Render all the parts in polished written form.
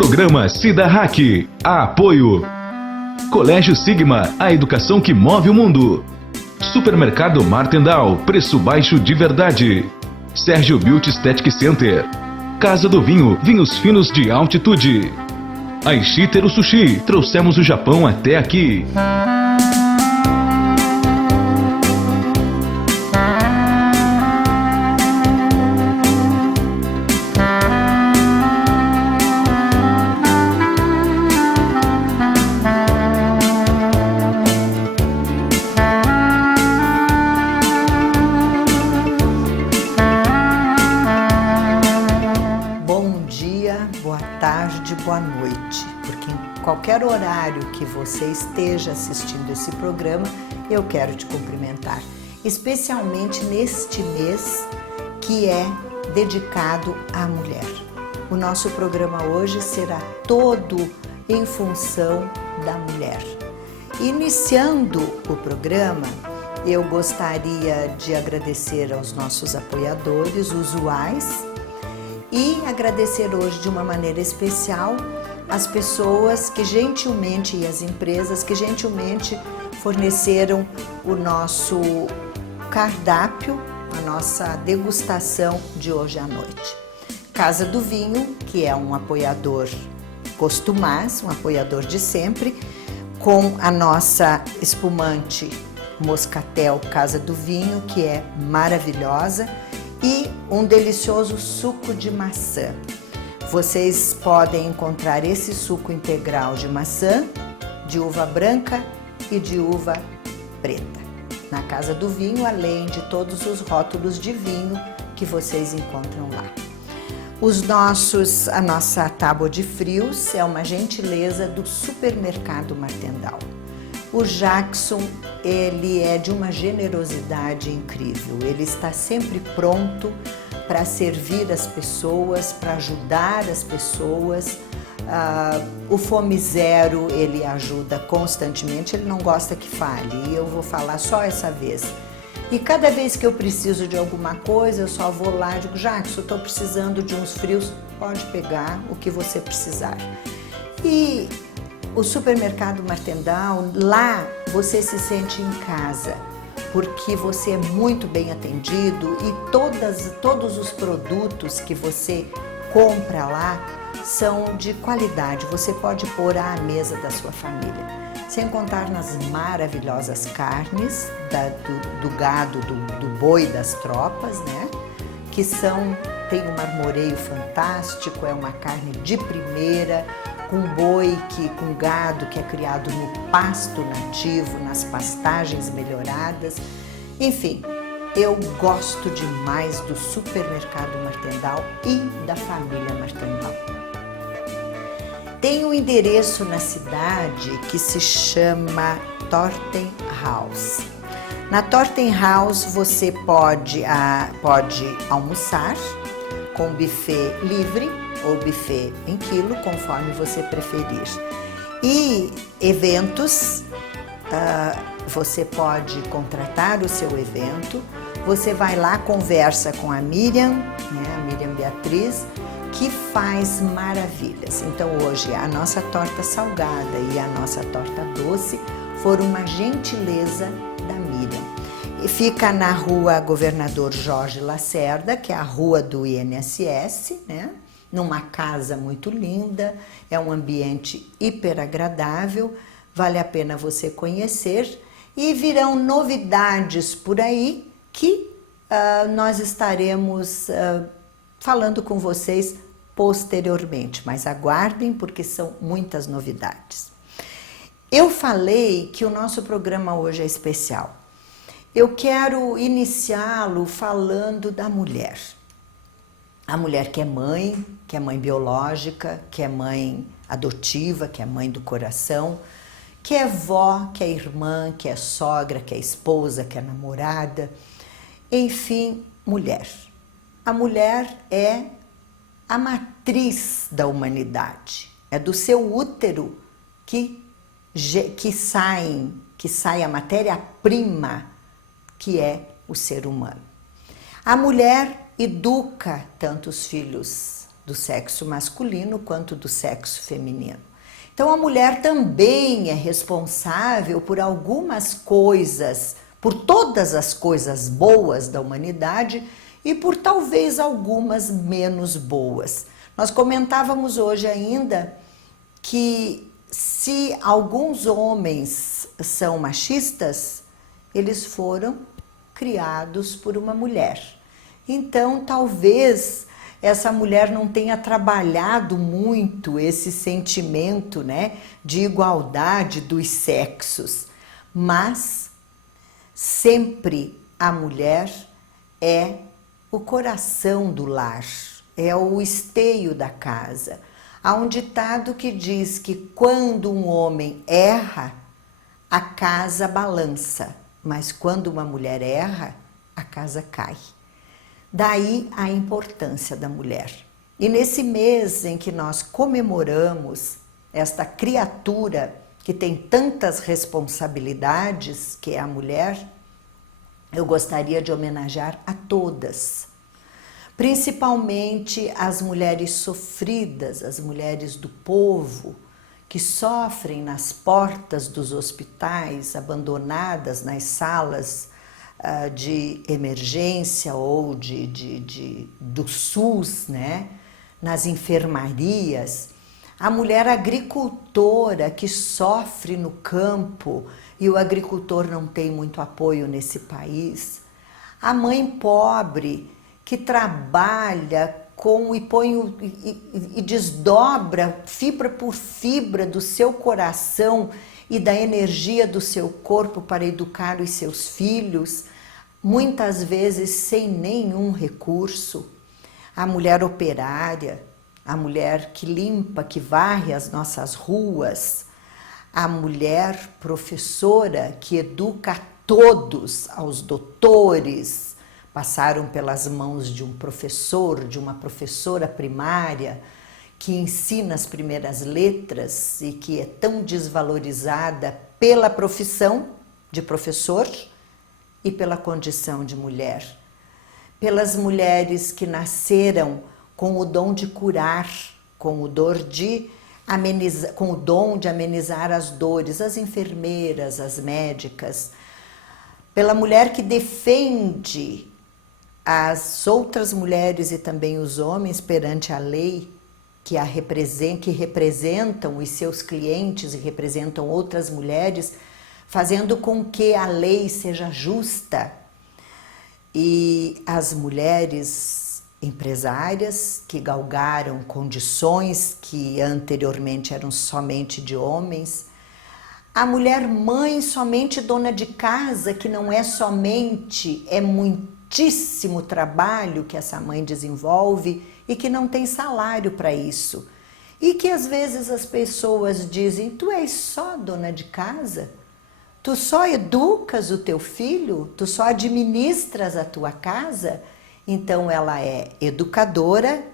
Programa Cida Hack. Apoio. Colégio Sigma, a educação que move o mundo. Supermercado Martendal, preço baixo de verdade. Sérgio Beauty Aesthetic Center. Casa do Vinho, vinhos finos de altitude. Aishiteru Sushi, trouxemos o Japão até aqui. Boa noite, porque em qualquer horário que você esteja assistindo esse programa, eu quero te cumprimentar, especialmente neste mês que é dedicado à mulher. O nosso programa hoje será todo em função da mulher. Iniciando o programa, eu gostaria de agradecer aos nossos apoiadores usuais e agradecer hoje de uma maneira especial as pessoas que gentilmente e as empresas que gentilmente forneceram o nosso cardápio, a nossa degustação de hoje à noite. Casa do Vinho, que é um apoiador costumaz, um apoiador de sempre, com a nossa espumante Moscatel Casa do Vinho, que é maravilhosa, e um delicioso suco de maçã. Vocês podem encontrar esse suco integral de maçã, de uva branca e de uva preta na Casa do Vinho, além de todos os rótulos de vinho que vocês encontram lá. A nossa tábua de frios é uma gentileza do Supermercado Martendal. O Jackson, ele é de uma generosidade incrível, ele está sempre pronto para servir as pessoas, para ajudar as pessoas. O Fome Zero, ele ajuda constantemente, ele não gosta que fale, e eu vou falar só essa vez. E cada vez que eu preciso de alguma coisa, eu só vou lá e digo, Jackson, estou precisando de uns frios, pode pegar o que você precisar. E o Supermercado Martendal, lá você se sente em casa, porque você é muito bem atendido e todos os produtos que você compra lá são de qualidade, você pode pôr à mesa da sua família. Sem contar nas maravilhosas carnes do gado, do boi das tropas, né? Que tem um marmoreio fantástico, é uma carne de primeira, com boi, com gado que é criado no pasto nativo, nas pastagens melhoradas. Enfim, eu gosto demais do Supermercado Martendal e da família Martendal. Tem um endereço na cidade que se chama Torten House. Na Torten House você pode almoçar com buffet livre ou buffet em quilo, conforme você preferir. E eventos, você pode contratar o seu evento, você vai lá, conversa com a Miriam, né, a Miriam Beatriz, que faz maravilhas. Então hoje a nossa torta salgada e a nossa torta doce foram uma gentileza da Miriam. E fica na rua Governador Jorge Lacerda, que é a rua do INSS, né? Numa casa muito linda, é um ambiente hiper agradável, vale a pena você conhecer e virão novidades por aí que nós estaremos falando com vocês posteriormente, mas aguardem porque são muitas novidades. Eu falei que o nosso programa hoje é especial. Eu quero iniciá-lo falando da mulher. A mulher que é mãe biológica, que é mãe adotiva, que é mãe do coração, que é vó, que é irmã, que é sogra, que é esposa, que é namorada, enfim, mulher. A mulher é a matriz da humanidade, é do seu útero que sai a matéria-prima que é o ser humano. A mulher educa tanto os filhos do sexo masculino quanto do sexo feminino. Então a mulher também é responsável por algumas coisas, por todas as coisas boas da humanidade e por talvez algumas menos boas. Nós comentávamos hoje ainda que se alguns homens são machistas, eles foram criados por uma mulher. Então, talvez essa mulher não tenha trabalhado muito esse sentimento, né, de igualdade dos sexos, mas sempre a mulher é o coração do lar, é o esteio da casa. Há um ditado que diz que quando um homem erra, a casa balança, mas quando uma mulher erra, a casa cai. Daí a importância da mulher. E nesse mês em que nós comemoramos esta criatura que tem tantas responsabilidades, que é a mulher, eu gostaria de homenagear a todas, principalmente as mulheres sofridas, as mulheres do povo, que sofrem nas portas dos hospitais, abandonadas nas salas de emergência ou do SUS, né? Nas enfermarias, a mulher agricultora que sofre no campo e o agricultor não tem muito apoio nesse país, a mãe pobre que trabalha e põe e desdobra fibra por fibra do seu coração e da energia do seu corpo para educar os seus filhos, muitas vezes sem nenhum recurso. A mulher operária, a mulher que limpa, que varre as nossas ruas, a mulher professora que educa a todos, aos doutores, passaram pelas mãos de um professor, de uma professora primária, que ensina as primeiras letras e que é tão desvalorizada pela profissão de professor e pela condição de mulher. Pelas mulheres que nasceram com o dom de curar, com o dom de amenizar as dores, as enfermeiras, as médicas. Pela mulher que defende as outras mulheres e também os homens perante a lei, que representam os seus clientes e representam outras mulheres, fazendo com que a lei seja justa. E as mulheres empresárias que galgaram condições que anteriormente eram somente de homens, a mulher mãe somente dona de casa, que não é somente, é muitíssimo trabalho que essa mãe desenvolve e que não tem salário para isso. E que às vezes as pessoas dizem, tu és só dona de casa? Tu só educas o teu filho? Tu só administras a tua casa? Então ela é educadora,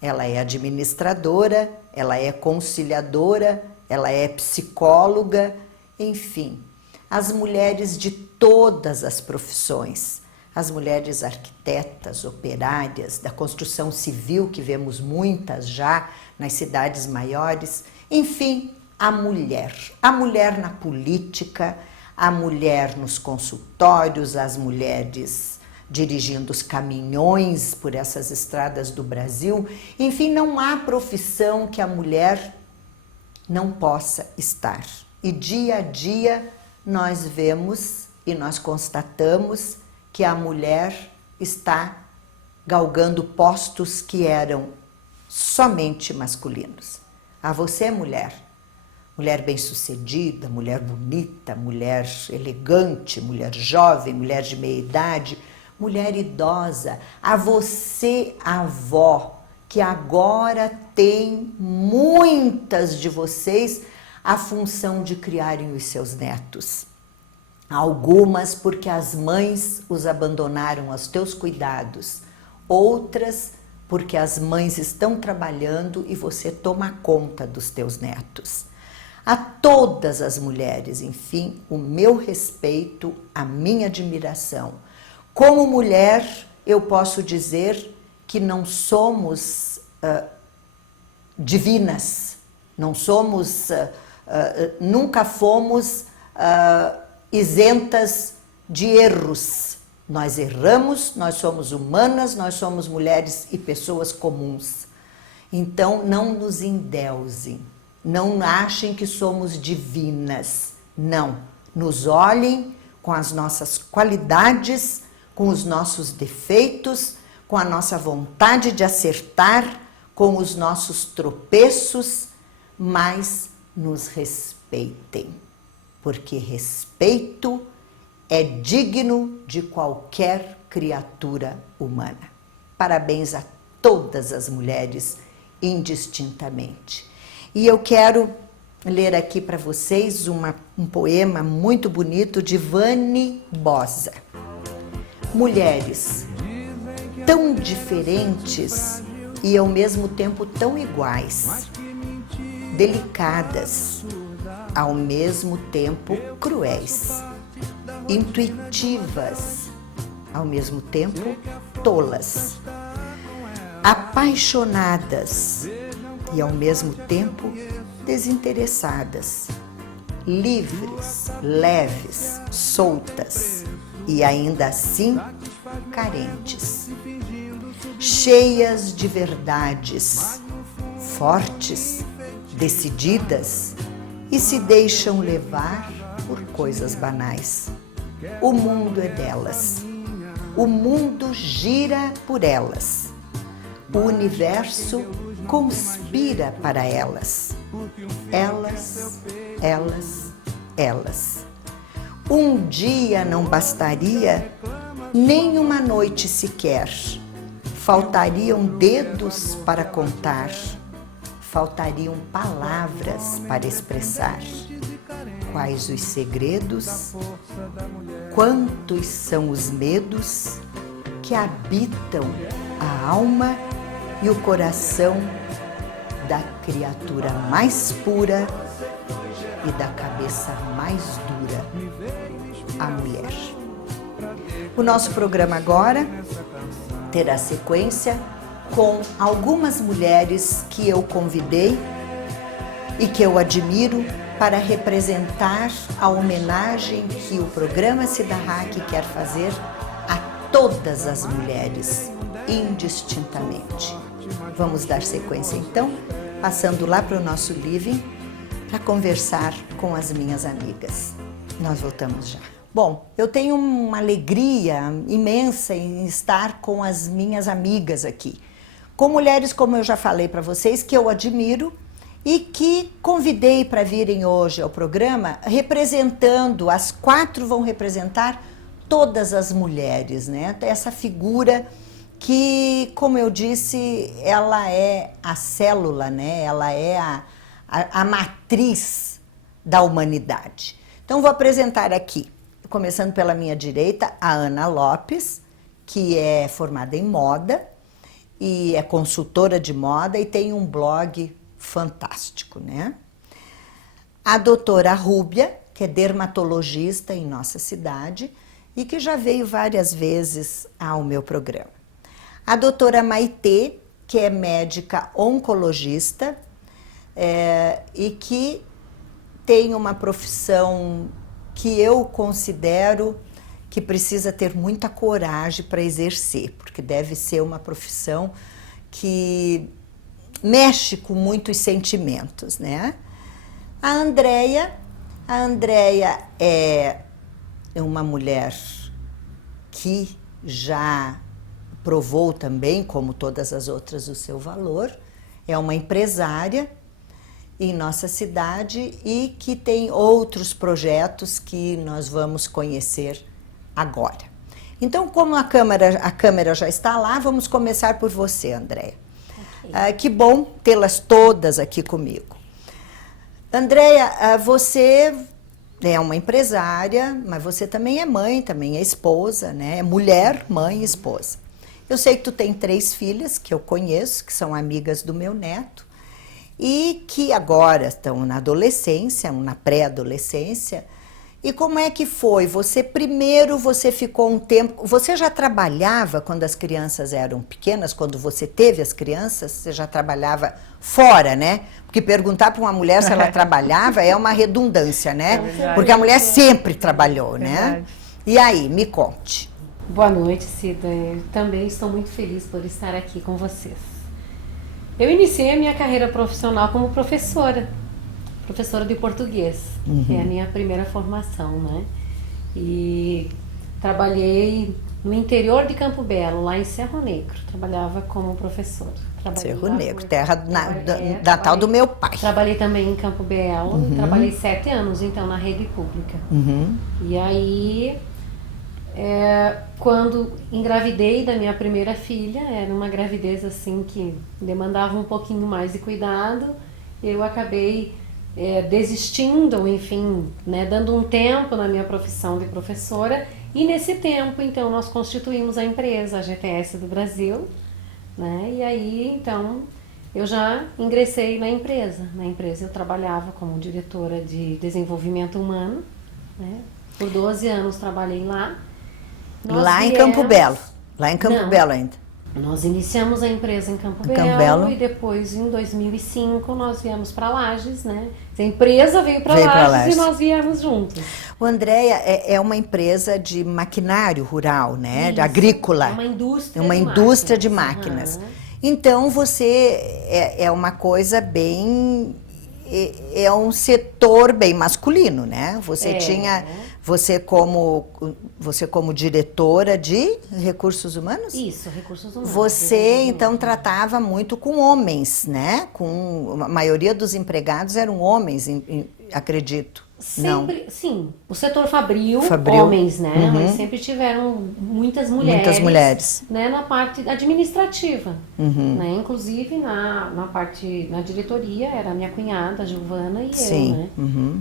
ela é administradora, ela é conciliadora, ela é psicóloga, enfim. As mulheres de todas as profissões, as mulheres arquitetas, operárias, da construção civil, que vemos muitas já nas cidades maiores, enfim, a mulher na política, a mulher nos consultórios, as mulheres dirigindo os caminhões por essas estradas do Brasil, enfim, não há profissão que a mulher não possa estar. E dia a dia nós vemos e nós constatamos que a mulher está galgando postos que eram somente masculinos. A você, mulher, mulher bem-sucedida, mulher bonita, mulher elegante, mulher jovem, mulher de meia-idade, mulher idosa, a você, avó, que agora tem muitas de vocês a função de criarem os seus netos. Algumas porque as mães os abandonaram aos teus cuidados, outras porque as mães estão trabalhando e você toma conta dos teus netos. A todas as mulheres, enfim, o meu respeito, a minha admiração. Como mulher, eu posso dizer que não somos divinas, não somos, nunca fomos isentas de erros. Nós erramos, nós somos humanas, nós somos mulheres e pessoas comuns. Então, não nos endeusem, não achem que somos divinas, não. Nos olhem com as nossas qualidades, com os nossos defeitos, com a nossa vontade de acertar, com os nossos tropeços, mas nos respeitem, porque respeito é digno de qualquer criatura humana. Parabéns a todas as mulheres, indistintamente. E eu quero ler aqui para vocês um poema muito bonito de Vani Bosa. Mulheres tão diferentes e ao mesmo tempo tão iguais, delicadas, ao mesmo tempo cruéis, intuitivas, ao mesmo tempo tolas, apaixonadas e ao mesmo tempo desinteressadas, livres, leves, soltas e ainda assim carentes, cheias de verdades, fortes, decididas e se deixam levar por coisas banais. O mundo é delas, o mundo gira por elas, o universo conspira para elas. Elas, elas, elas. Um dia não bastaria, nem uma noite sequer. Faltariam dedos para contar, faltariam palavras para expressar. Quais os segredos, quantos são os medos que habitam a alma e o coração da criatura mais pura e da cabeça mais dura, a mulher. O nosso programa agora terá sequência com algumas mulheres que eu convidei e que eu admiro para representar a homenagem que o programa Siddharaki quer fazer a todas as mulheres, indistintamente. Vamos dar sequência então, passando lá para o nosso living para conversar com as minhas amigas. Nós voltamos já. Bom, eu tenho uma alegria imensa em estar com as minhas amigas aqui, com mulheres, como eu já falei para vocês, que eu admiro e que convidei para virem hoje ao programa, representando, as 4 vão representar todas as mulheres, né? Essa figura que, como eu disse, ela é a célula, né? Ela é a matriz da humanidade. Então, vou apresentar aqui, começando pela minha direita, a Ana Lopes, que é formada em moda e é consultora de moda e tem um blog fantástico, né? A doutora Rúbia, que é dermatologista em nossa cidade e que já veio várias vezes ao meu programa. A doutora Maitê, que é médica oncologista e que tem uma profissão que eu considero que precisa ter muita coragem para exercer, porque deve ser uma profissão que mexe com muitos sentimentos, né? A Andréia é uma mulher que já provou também, como todas as outras, o seu valor, é uma empresária em nossa cidade e que tem outros projetos que nós vamos conhecer agora. Então, como a câmera já está lá, vamos começar por você, Andréia. Okay. Que bom tê-las todas aqui comigo. Andréia, você é uma empresária, mas você também é mãe, também é esposa, né? É mulher, mãe e esposa. Eu sei que tu tem 3 filhas que eu conheço, que são amigas do meu neto, e que agora estão na adolescência, na pré-adolescência, E como é que foi? Você ficou um tempo... Você já trabalhava quando as crianças eram pequenas? Quando você teve as crianças, você já trabalhava fora, né? Porque perguntar para uma mulher se ela trabalhava é uma redundância, né? Porque a mulher sempre trabalhou, né? E aí, me conte. Boa noite, Cida. Eu também estou muito feliz por estar aqui com vocês. Eu iniciei a minha carreira profissional como professora de português. É a minha primeira formação, né? E trabalhei no interior de Campo Belo, lá em Cerro Negro. Trabalhava como professora. Cerro Negro, terra natal do meu pai. Trabalhei também em Campo Belo, trabalhei 7 anos, então, na rede pública. E aí, quando engravidei da minha primeira filha, era uma gravidez assim que demandava um pouquinho mais de cuidado, eu acabei desistindo, enfim, né, dando um tempo na minha profissão de professora, e nesse tempo, então, nós constituímos a empresa, a GTS do Brasil, né, e aí, então, eu já ingressei na empresa. Na empresa eu trabalhava como diretora de desenvolvimento humano, né, por 12 anos trabalhei lá. Lá em Campo Belo, lá em Campo Belo ainda. Nós iniciamos a empresa em Campo Belo e depois, em 2005, nós viemos para Lages, né? A empresa veio para Lages e nós viemos juntos. O Andréia é uma empresa de maquinário rural, né? Isso, de agrícola. É uma indústria de máquinas. Indústria de máquinas. Então, você é uma coisa bem... É um setor bem masculino, né? Você tinha... Você como diretora de recursos humanos? Isso, recursos humanos. Você, então, tratava muito com homens, né? A maioria dos empregados eram homens, acredito. Sempre, sim. O setor fabril, homens, né? Mas sempre tiveram muitas mulheres. Né? Na parte administrativa. Né? Inclusive, na diretoria, era a minha cunhada, a Giovana, e eu, né?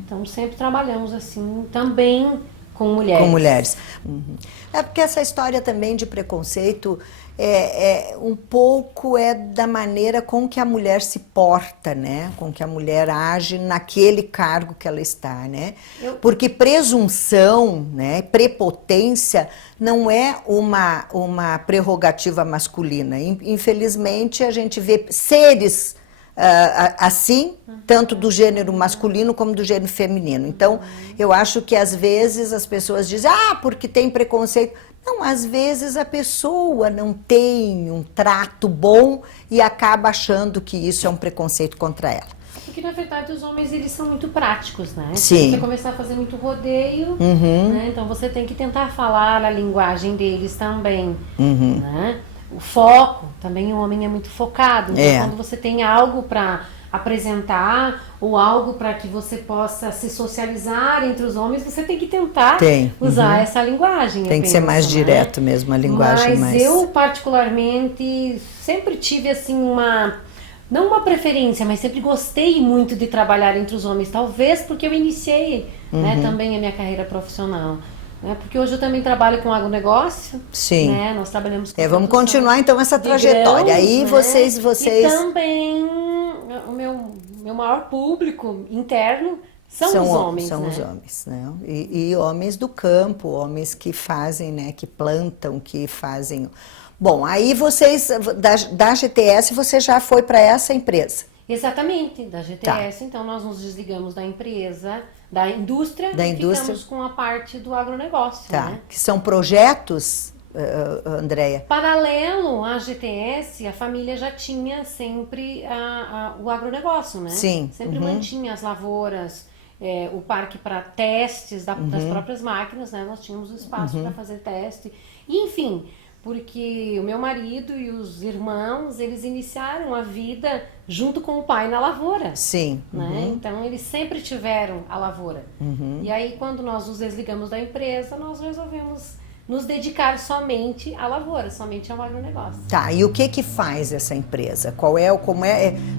Então, sempre trabalhamos assim, também com mulheres. Com mulheres. É porque essa história também de preconceito um pouco da maneira com que a mulher se porta, né? Com que a mulher age naquele cargo que ela está, né? Porque presunção, né? Prepotência não é uma prerrogativa masculina. Infelizmente, a gente vê seres assim, tanto do gênero masculino como do gênero feminino. Então, eu acho que às vezes as pessoas dizem, porque tem preconceito. Não, às vezes a pessoa não tem um trato bom e acaba achando que isso é um preconceito contra ela. Porque, na verdade, os homens, eles são muito práticos, né? Sim. Se você começar a fazer muito rodeio, né? Então você tem que tentar falar a linguagem deles também, né? O foco, também o homem é muito focado. Então, quando você tem algo para apresentar ou algo para que você possa se socializar entre os homens, você tem que tentar usar essa linguagem. Tem que ser mais direto mesmo, a linguagem mais... Mas eu, particularmente, sempre tive assim não uma preferência, mas sempre gostei muito de trabalhar entre os homens. Talvez porque eu iniciei né, também a minha carreira profissional. Porque hoje eu também trabalho com agronegócio. Sim. Né? Nós trabalhamos com vamos continuar então essa trajetória. Grãos, aí né? vocês... E também o meu maior público interno são os homens. São os homens, né? E homens do campo, homens que fazem, né? Que plantam, que fazem... Bom, aí vocês, da GTS, você já foi para essa empresa? Exatamente, da GTS. Então, nós nos desligamos da empresa, da indústria, e ficamos com a parte do agronegócio. Né? Que são projetos, Andréia? Paralelo à GTS, a família já tinha sempre o agronegócio, né? Sim. Sempre mantinha as lavouras, o parque para testes das próprias máquinas, né? Nós tínhamos o espaço para fazer teste. Enfim... Porque o meu marido e os irmãos, eles iniciaram a vida junto com o pai na lavoura. Sim. Né? Então, eles sempre tiveram a lavoura. E aí, quando nós nos desligamos da empresa, nós resolvemos nos dedicar somente à lavoura, somente ao agronegócio. E o que faz essa empresa?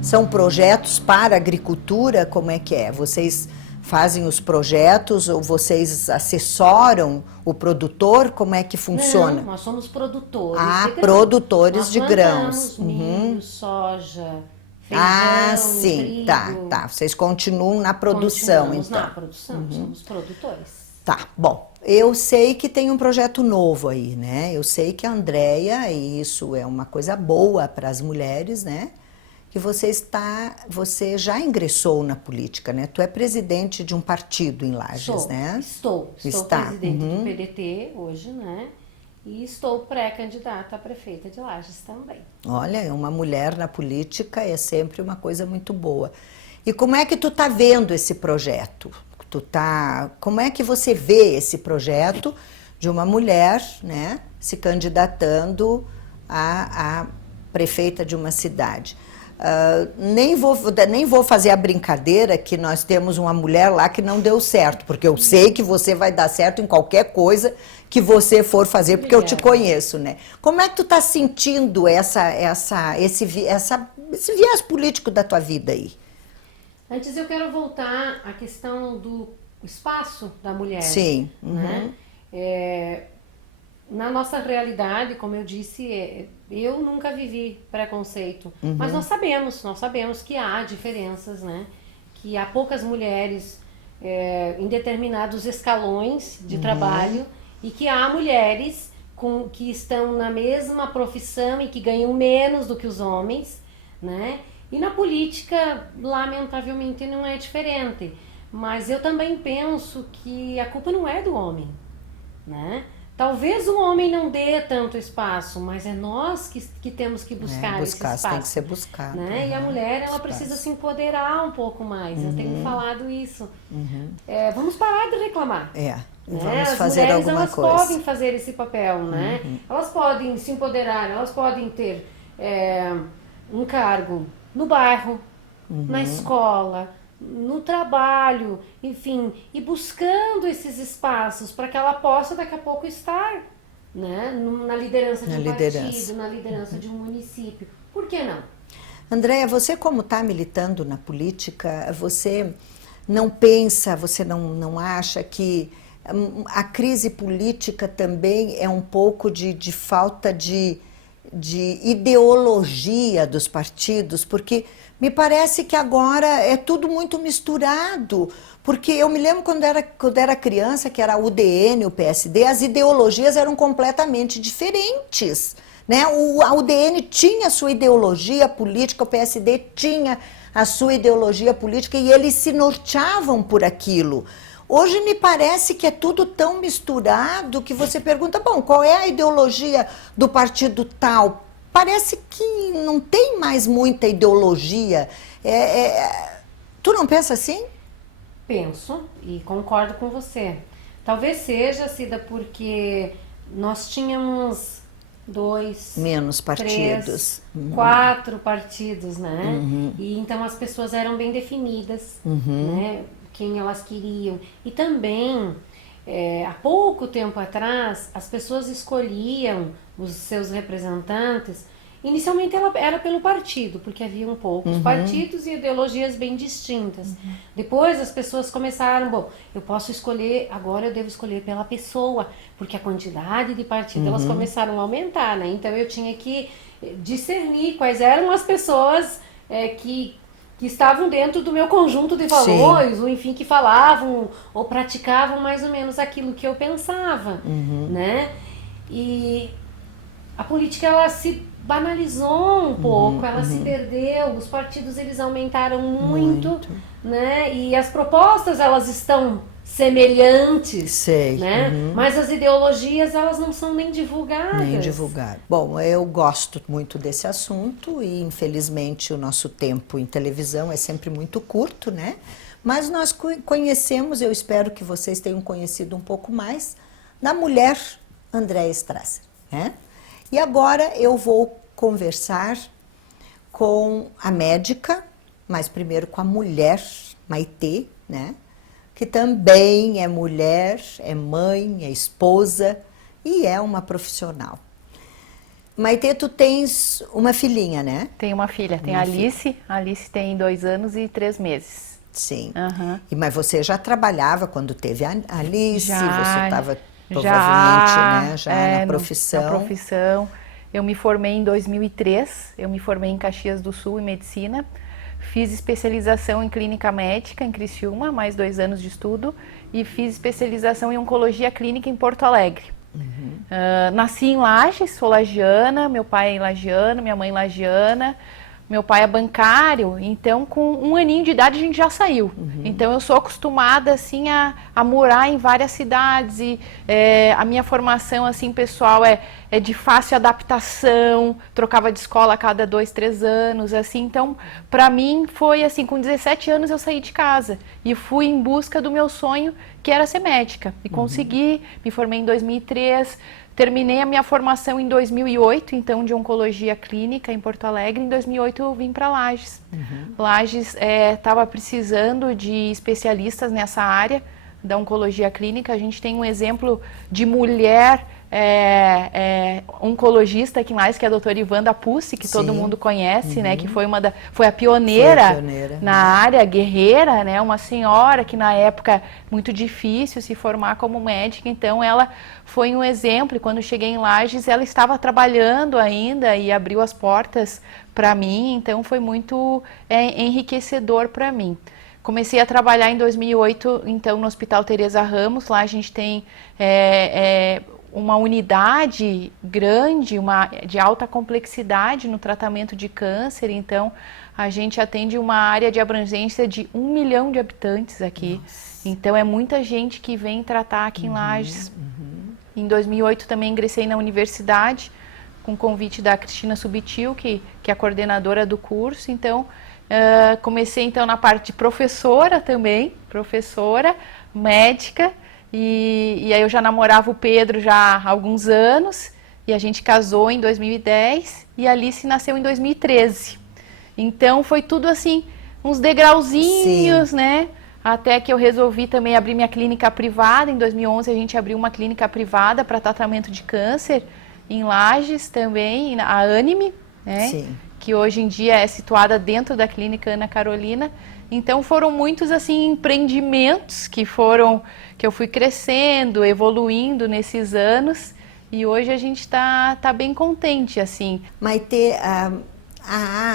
São projetos para a agricultura? Como é que é? Vocês... fazem os projetos ou vocês assessoram o produtor? Como é que funciona? Não, nós somos produtores de grãos. Produtores de grãos. Milho, soja, feijão, sim, trigo. Vocês continuam na produção, Continuamos então. na produção, somos produtores. Tá, bom, eu sei que tem um projeto novo aí, né? Eu sei que a Andréia, e isso é uma coisa boa para as mulheres, né? Que você já ingressou na política, né? Tu é presidente de um partido em Lages, né? Estou presidente do PDT hoje, né? E estou pré-candidata a prefeita de Lages também. Olha, uma mulher na política é sempre uma coisa muito boa. E como é que tu tá vendo esse projeto? Como é que você vê esse projeto de uma mulher, né, se candidatando a prefeita de uma cidade? Nem vou fazer a brincadeira que nós temos uma mulher lá que não deu certo, porque eu sei que você vai dar certo em qualquer coisa que você for fazer, porque eu te conheço, né? Como é que tu tá sentindo esse viés político da tua vida aí? Antes eu quero voltar à questão do espaço da mulher. Sim. Né? Na nossa realidade, como eu disse, eu nunca vivi preconceito, mas nós sabemos que há diferenças, né? Que há poucas mulheres em determinados escalões de trabalho e que há mulheres que estão na mesma profissão e que ganham menos do que os homens, né? E na política, lamentavelmente, não é diferente. Mas eu também penso que a culpa não é do homem, né? Talvez o homem não dê tanto espaço, mas é nós que temos que buscar esse espaço. Tem que ser buscado. Né? E a mulher, ela precisa se empoderar um pouco mais. Eu tenho falado isso. Vamos parar de reclamar. Vamos As fazer mulheres, alguma elas coisa. podem fazer esse papel, né? Elas podem se empoderar, elas podem ter um cargo no bairro, na escola, no trabalho, enfim, e buscando esses espaços para que ela possa daqui a pouco estar, né, na liderança de um partido, na liderança de um município. Por que não? Andréia, você como está militando na política, você não pensa, você não acha que a crise política também é um pouco de falta de ideologia dos partidos? Porque me parece que agora é tudo muito misturado, porque eu me lembro quando era criança, que era a UDN, o PSD, as ideologias eram completamente diferentes, né? A UDN tinha a sua ideologia política, o PSD tinha a sua ideologia política e eles se norteavam por aquilo. Hoje me parece que é tudo tão misturado que você pergunta, bom, qual é a ideologia do partido tal? Parece que não tem mais muita ideologia. Tu não pensa assim? Penso e concordo com você. Talvez seja, Cida, porque nós tínhamos 2, menos partidos, 3, 4 partidos, né? E então as pessoas eram bem definidas, né? Quem elas queriam. E também, há pouco tempo atrás, as pessoas escolhiam os seus representantes. Inicialmente era pelo partido, porque haviam poucos partidos e ideologias bem distintas. Depois as pessoas começaram, bom, eu posso escolher, agora eu devo escolher pela pessoa, porque a quantidade de partidos elas começaram a aumentar, né? Então eu tinha que discernir quais eram as pessoas que estavam dentro do meu conjunto de valores, ou enfim, que falavam ou praticavam mais ou menos aquilo que eu pensava, né? E a política, ela se banalizou um pouco, ela se perdeu, os partidos, eles aumentaram muito, né? E as propostas, elas estão semelhantes, né? Mas as ideologias, elas não são nem divulgadas. Bom, eu gosto muito desse assunto e infelizmente o nosso tempo em televisão é sempre muito curto, né? Mas nós conhecemos, eu espero que vocês tenham conhecido um pouco mais, da mulher Andréia Strasser, né? E agora eu vou conversar com a médica, mas primeiro com a mulher, Maitê, né? Que também é mulher, é mãe, é esposa e é uma profissional. Maitê, tu tens uma filhinha, né? Tenho uma filha, tem a Alice. A Alice tem 2 anos e 3 meses. Sim. Mas você já trabalhava quando teve a Alice? Você estava provavelmente, né, já na profissão. Na profissão. Eu me formei em 2003, eu me formei em Caxias do Sul em medicina. fiz especialização em clínica médica em Criciúma, mais 2 anos de estudo, e fiz especialização em oncologia clínica em Porto Alegre. Nasci em Lages, sou lagiana, meu pai é lagiano, minha mãe lagiana. Meu pai é bancário, então com 1 aninho de idade a gente já saiu. Então eu sou acostumada assim a morar em várias cidades e a minha formação assim pessoal é de fácil adaptação, trocava de escola a cada 2, 3 anos, assim. Então para mim foi assim, com 17 anos eu saí de casa e fui em busca do meu sonho, que era ser médica. E consegui, me formei em 2003. Terminei a minha formação em 2008, então, de oncologia clínica em Porto Alegre. Em 2008 eu vim para Lages. Lages estava precisando de especialistas nessa área da oncologia clínica. A gente tem um exemplo de mulher oncologista aqui em Lages, que é a doutora Ivanda Pussi, que todo mundo conhece, né? Que foi foi a pioneira na área, guerreira, né? Uma senhora que na época muito difícil se formar como médica, então ela foi um exemplo. E quando cheguei em Lages, ela estava trabalhando ainda e abriu as portas para mim, então foi muito enriquecedor para mim. Comecei a trabalhar em 2008, então, no Hospital Teresa Ramos. Lá a gente tem uma unidade grande, de alta complexidade no tratamento de câncer. Então, a gente atende uma área de abrangência de 1 milhão de habitantes aqui. Nossa. Então, é muita gente que vem tratar aqui em Lages. Em 2008 também ingressei na universidade, com convite da Cristina Subtil, que é a coordenadora do curso. Então, comecei então na parte de professora também, professora, médica. E aí eu já namorava o Pedro já há alguns anos, e a gente casou em 2010, e a Alice nasceu em 2013. Então foi tudo assim, uns degrauzinhos, né? Até que eu resolvi também abrir minha clínica privada. Em 2011 a gente abriu uma clínica privada para tratamento de câncer em Lages também, a Anime, né? Sim. Que hoje em dia é situada dentro da clínica Ana Carolina. Então foram muitos assim empreendimentos que eu fui crescendo, evoluindo nesses anos, e hoje a gente tá bem contente assim. Maitê, a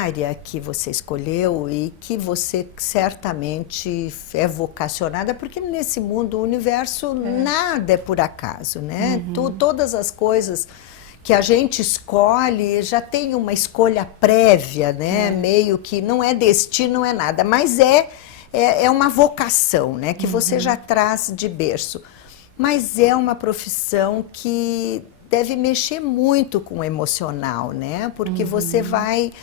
área que você escolheu e que você certamente é vocacionada, porque nesse mundo, o universo, nada é por acaso, né? Todas as coisas que a gente escolhe já tem uma escolha prévia, né? Meio que não é destino, não é nada, mas é uma vocação, né? Que você já traz de berço. Mas é uma profissão que deve mexer muito com o emocional, né? Porque você vai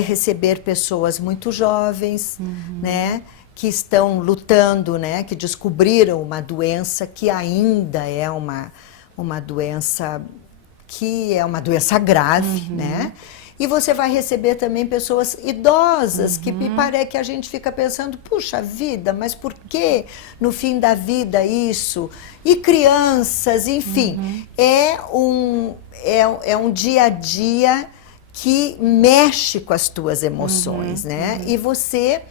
receber pessoas muito jovens, né? Que estão lutando, né? Que descobriram uma doença que ainda é uma doença que é uma doença grave, né? E você vai receber também pessoas idosas, que me parece que a gente fica pensando, puxa vida, mas por que no fim da vida isso? E crianças, enfim, é um dia a dia que mexe com as tuas emoções, né? E você...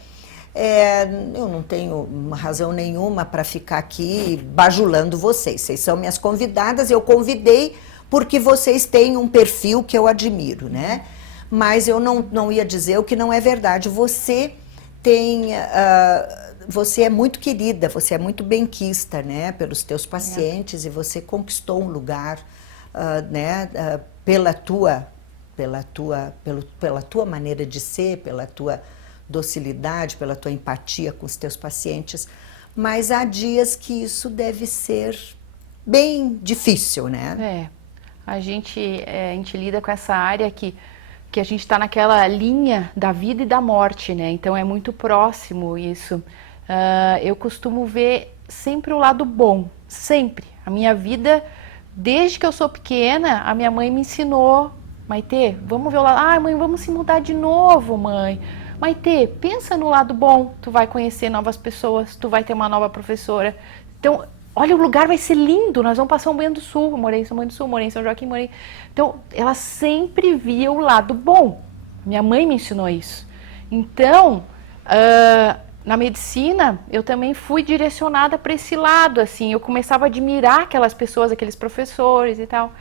eu não tenho razão nenhuma para ficar aqui bajulando vocês. Vocês são minhas convidadas, eu convidei porque vocês têm um perfil que eu admiro, né? Mas eu não ia dizer o que não é verdade. Você você é muito querida, você é muito benquista, né? Pelos teus pacientes, e você conquistou um lugar, né? Pela tua maneira de ser, pela tua docilidade, pela tua empatia com os teus pacientes, mas há dias que isso deve ser bem difícil, né? A gente lida com essa área que a gente está naquela linha da vida e da morte, né? Então é muito próximo isso. Eu costumo ver sempre o lado bom, sempre. A minha vida, desde que eu sou pequena, a minha mãe me ensinou, Maitê, vamos ver o lado, mãe, vamos se mudar de novo, mãe. Maitê, pensa no lado bom, tu vai conhecer novas pessoas, tu vai ter uma nova professora. Então, olha, o lugar vai ser lindo, nós vamos para São Bento do Sul, morei em São Bento do Sul, morei em São Joaquim, morei... Então, ela sempre via o lado bom. Minha mãe me ensinou isso. Então, na medicina, eu também fui direcionada para esse lado, assim. Eu começava a admirar aquelas pessoas, aqueles professores e tal.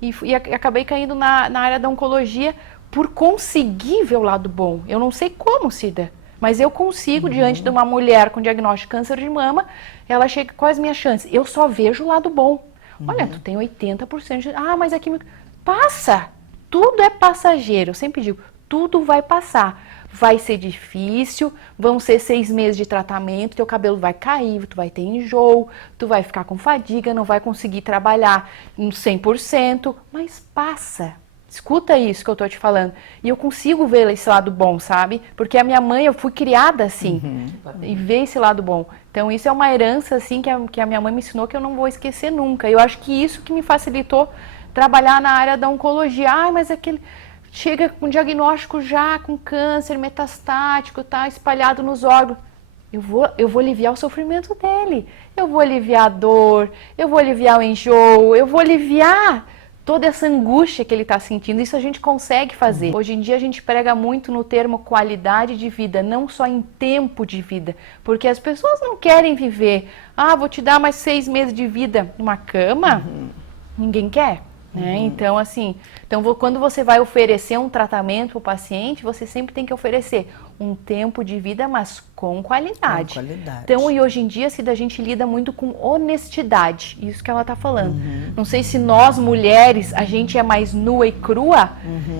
E acabei caindo na área da oncologia por conseguir ver o lado bom. Eu não sei como, Cida, mas eu consigo, diante de uma mulher com diagnóstico de câncer de mama, ela chega, quais as minhas chances? Eu só vejo o lado bom. Olha, tu tem 80% de... mas aqui... Passa! Tudo é passageiro. Eu sempre digo, tudo vai passar. Vai ser difícil, vão ser 6 meses de tratamento, teu cabelo vai cair, tu vai ter enjoo, tu vai ficar com fadiga, não vai conseguir trabalhar no 100%, mas passa. Escuta isso que eu tô te falando. E eu consigo ver esse lado bom, sabe? Porque a minha mãe, eu fui criada assim, e ver esse lado bom. Então isso é uma herança assim que a minha mãe me ensinou que eu não vou esquecer nunca. Eu acho que isso que me facilitou trabalhar na área da oncologia. Mas aquele... chega com diagnóstico já com câncer metastático, tá espalhado nos órgãos. Eu vou aliviar o sofrimento dele. Eu vou aliviar a dor, eu vou aliviar o enjoo, eu vou aliviar toda essa angústia que ele está sentindo. Isso a gente consegue fazer. Hoje em dia a gente prega muito no termo qualidade de vida, não só em tempo de vida. Porque as pessoas não querem viver. Vou te dar mais 6 meses de vida numa cama. Ninguém quer. Né? Então, assim, quando você vai oferecer um tratamento para o paciente, você sempre tem que oferecer um tempo de vida, mas com qualidade. Então, e hoje em dia, a gente lida muito com honestidade, isso que ela está falando. Não sei se nós, mulheres, a gente é mais nua e crua,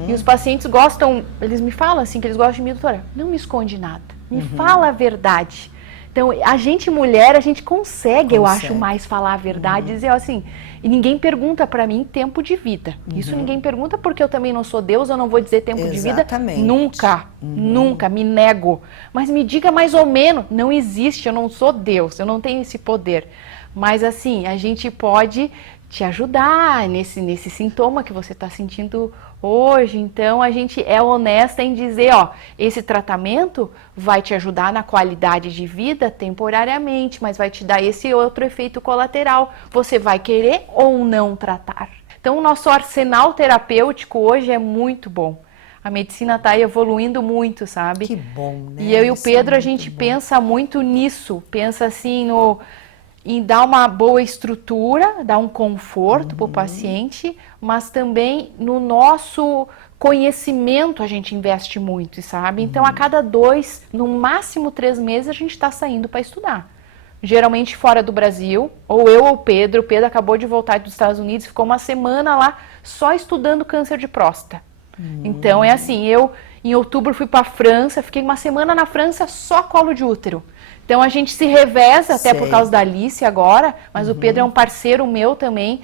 e os pacientes gostam, eles me falam assim, que eles gostam de mim, doutora, não me esconde nada, me fala a verdade. Então, a gente mulher, a gente consegue, eu acho, mais falar a verdade, dizer assim, e ninguém pergunta pra mim tempo de vida. Isso ninguém pergunta porque eu também não sou Deus, eu não vou dizer tempo de vida nunca, nunca, me nego. Mas me diga mais ou menos, não existe, eu não sou Deus, eu não tenho esse poder. Mas assim, a gente pode te ajudar nesse sintoma que você está sentindo hoje. Então a gente é honesta em dizer, esse tratamento vai te ajudar na qualidade de vida temporariamente, mas vai te dar esse outro efeito colateral. Você vai querer ou não tratar. Então o nosso arsenal terapêutico hoje é muito bom. A medicina está evoluindo muito, sabe? Que bom, né? E eu e o Pedro, a gente pensa muito nisso, pensa assim em dar uma boa estrutura, dar um conforto para o paciente, mas também no nosso conhecimento a gente investe muito, sabe? Então, a cada 2, no máximo 3 meses, a gente está saindo para estudar. Geralmente fora do Brasil, ou eu ou o Pedro. O Pedro acabou de voltar dos Estados Unidos, ficou uma semana lá só estudando câncer de próstata. Então, é assim, eu em outubro fui para a França, fiquei uma semana na França só colo de útero. Então a gente se reveza, até por causa da Alice agora, mas o Pedro é um parceiro meu também,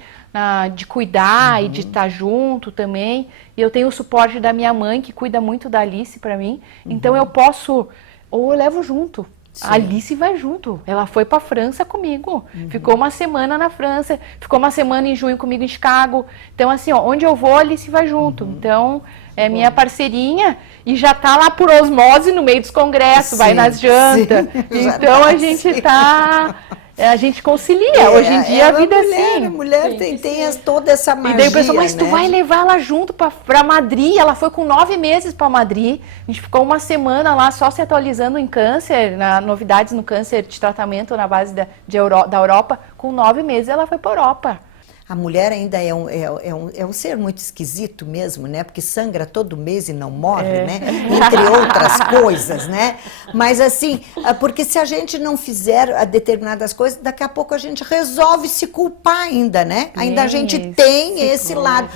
de cuidar e de estar junto também. E eu tenho o suporte da minha mãe, que cuida muito da Alice para mim. Então eu posso, ou eu levo junto. A Alice vai junto. Ela foi para a França comigo. Ficou uma semana na França, ficou uma semana em junho comigo em Chicago. Então assim, onde eu vou, a Alice vai junto. Então é minha parceirinha e já tá lá por osmose no meio dos congressos, vai nas jantas. Então a gente a gente concilia. Hoje em dia a vida é assim. A mulher tem toda essa magia. E daí o pessoal, mas tu vai levar ela junto pra Madrid? Ela foi com 9 meses pra Madrid. A gente ficou uma semana lá só se atualizando em câncer, novidades no câncer de tratamento na base da Europa. Com 9 meses ela foi pra Europa. A mulher ainda é um ser muito esquisito mesmo, né? Porque sangra todo mês e não morre, né? Entre outras coisas, né? Mas assim, porque se a gente não fizer determinadas coisas, daqui a pouco a gente resolve se culpar ainda, né? Ainda a gente tem esse lado.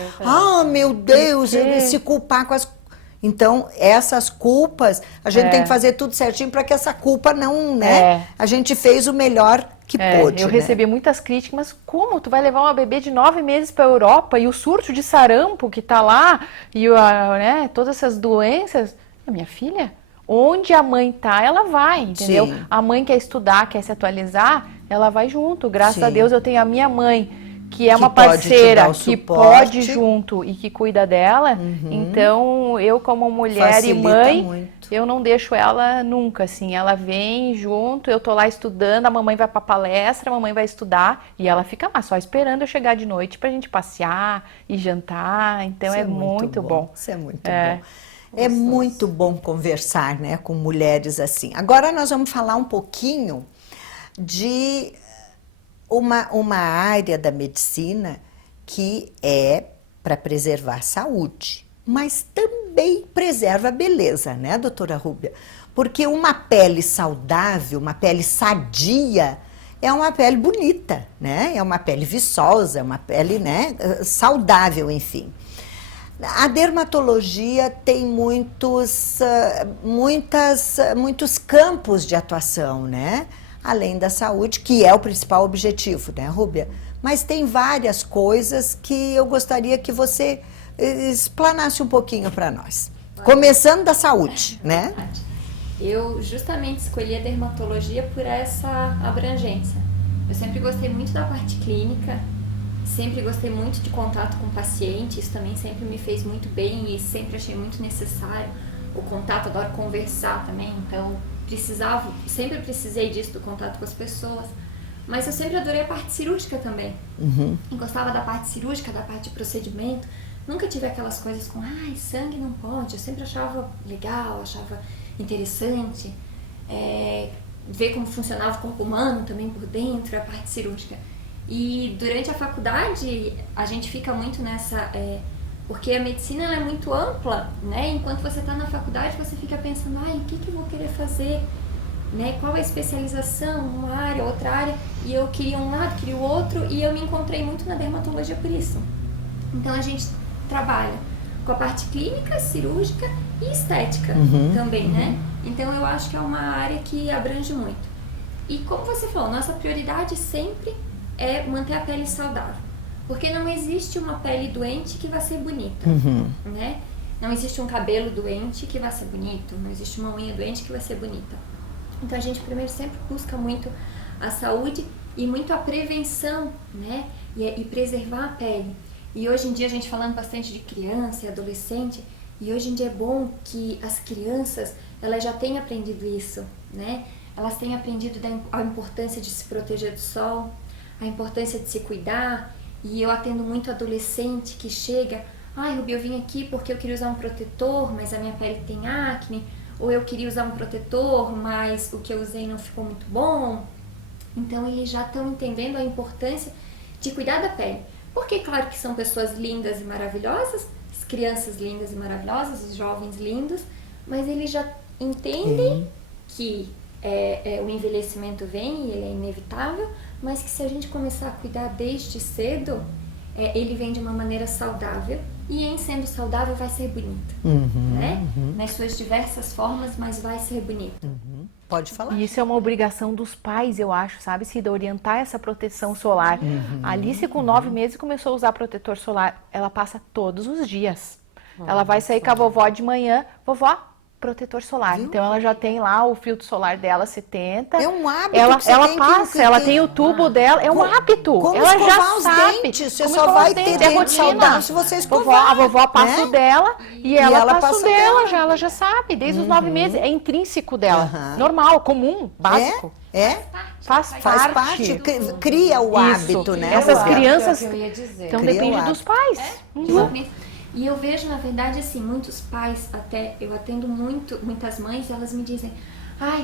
Meu Deus, se culpar com as... Então, essas culpas, a gente tem que fazer tudo certinho para que essa culpa não, né? A gente fez o melhor que pôde. Eu recebi muitas críticas, mas como tu vai levar uma bebê de 9 meses para a Europa e o surto de sarampo que tá lá e todas essas doenças? Minha filha, onde a mãe tá, ela vai, entendeu? A mãe quer estudar, quer se atualizar, ela vai junto. Graças a Deus eu tenho a minha mãe, que é uma parceira que pode ir junto e que cuida dela. Então, eu como mulher facilita e mãe, muito. Eu não deixo ela nunca, assim, ela vem junto, eu tô lá estudando, a mamãe vai pra palestra, a mamãe vai estudar e ela fica lá só esperando eu chegar de noite pra gente passear e jantar. Então é muito bom. Isso é muito bom. É muito bom conversar, né, com mulheres assim. Agora nós vamos falar um pouquinho de uma área da medicina que é para preservar a saúde, mas também preserva a beleza, né, doutora Rúbia? Porque uma pele saudável, uma pele sadia, é uma pele bonita, né? É uma pele viçosa, é uma pele, né, saudável, enfim. A dermatologia tem muitos campos de atuação, né? Além da saúde, que é o principal objetivo, né, Rúbia? Mas tem várias coisas que eu gostaria que você explanasse um pouquinho para nós. Começando da saúde, né? Eu justamente escolhi a dermatologia por essa abrangência. Eu sempre gostei muito da parte clínica, sempre gostei muito de contato com o paciente, isso também sempre me fez muito bem e sempre achei muito necessário o contato, adoro conversar também, então sempre precisei disso, do contato com as pessoas. Mas eu sempre adorei a parte cirúrgica também. Eu gostava da parte cirúrgica, da parte de procedimento. Nunca tive aquelas coisas com, sangue não pode. Eu sempre achava legal, achava interessante. Ver como funcionava o corpo humano também por dentro, a parte cirúrgica. E durante a faculdade, a gente fica muito nessa... porque a medicina ela é muito ampla, né? Enquanto você está na faculdade, você fica pensando, o que eu vou querer fazer? Né? Qual é a especialização? Uma área, outra área. E eu queria um lado, queria o outro. E eu me encontrei muito na dermatologia por isso. Então, a gente trabalha com a parte clínica, cirúrgica e estética também, né? Então, eu acho que é uma área que abrange muito. E como você falou, nossa prioridade sempre é manter a pele saudável. Porque não existe uma pele doente que vai ser bonita, né? Não existe um cabelo doente que vai ser bonito, não existe uma unha doente que vai ser bonita. Então a gente primeiro sempre busca muito a saúde e muito a prevenção, né? E preservar a pele. E hoje em dia a gente falando bastante de criança e adolescente, e hoje em dia é bom que as crianças, elas já têm aprendido isso, né? Elas têm aprendido a importância de se proteger do sol, a importância de se cuidar. E eu atendo muito adolescente que chega, Rubi, eu vim aqui porque eu queria usar um protetor, mas a minha pele tem acne, ou eu queria usar um protetor, mas o que eu usei não ficou muito bom. Então eles já estão entendendo a importância de cuidar da pele. Porque claro que são pessoas lindas e maravilhosas, as crianças lindas e maravilhosas, os jovens lindos, mas eles já entendem que o envelhecimento vem e ele é inevitável, mas que se a gente começar a cuidar desde cedo, ele vem de uma maneira saudável e em sendo saudável vai ser bonito, né? Nas suas diversas formas, mas vai ser bonito. Pode falar. E isso é uma obrigação dos pais, eu acho, sabe, Cida, orientar essa proteção solar. A Alice, com 9 meses, começou a usar protetor solar. Ela passa todos os dias. Ela vai sair com a vovó de manhã, vovó, protetor solar. Viu? Então ela já tem lá o filtro solar dela 70. É um hábito. Ela passa, ela tem o tubo dela, é um hábito. Como ela escovar já os sabe. Dentes, você só vai ter dente saudável se você escovar. A vovó passa o dela e ela passa o dela, dela. ela já sabe, desde os 9 meses. É intrínseco dela. Normal, comum, básico. Faz parte. Cria o hábito, né? Essas crianças então dependem dos pais. E eu vejo, na verdade, assim, muitos pais, até eu atendo muitas mães, elas me dizem,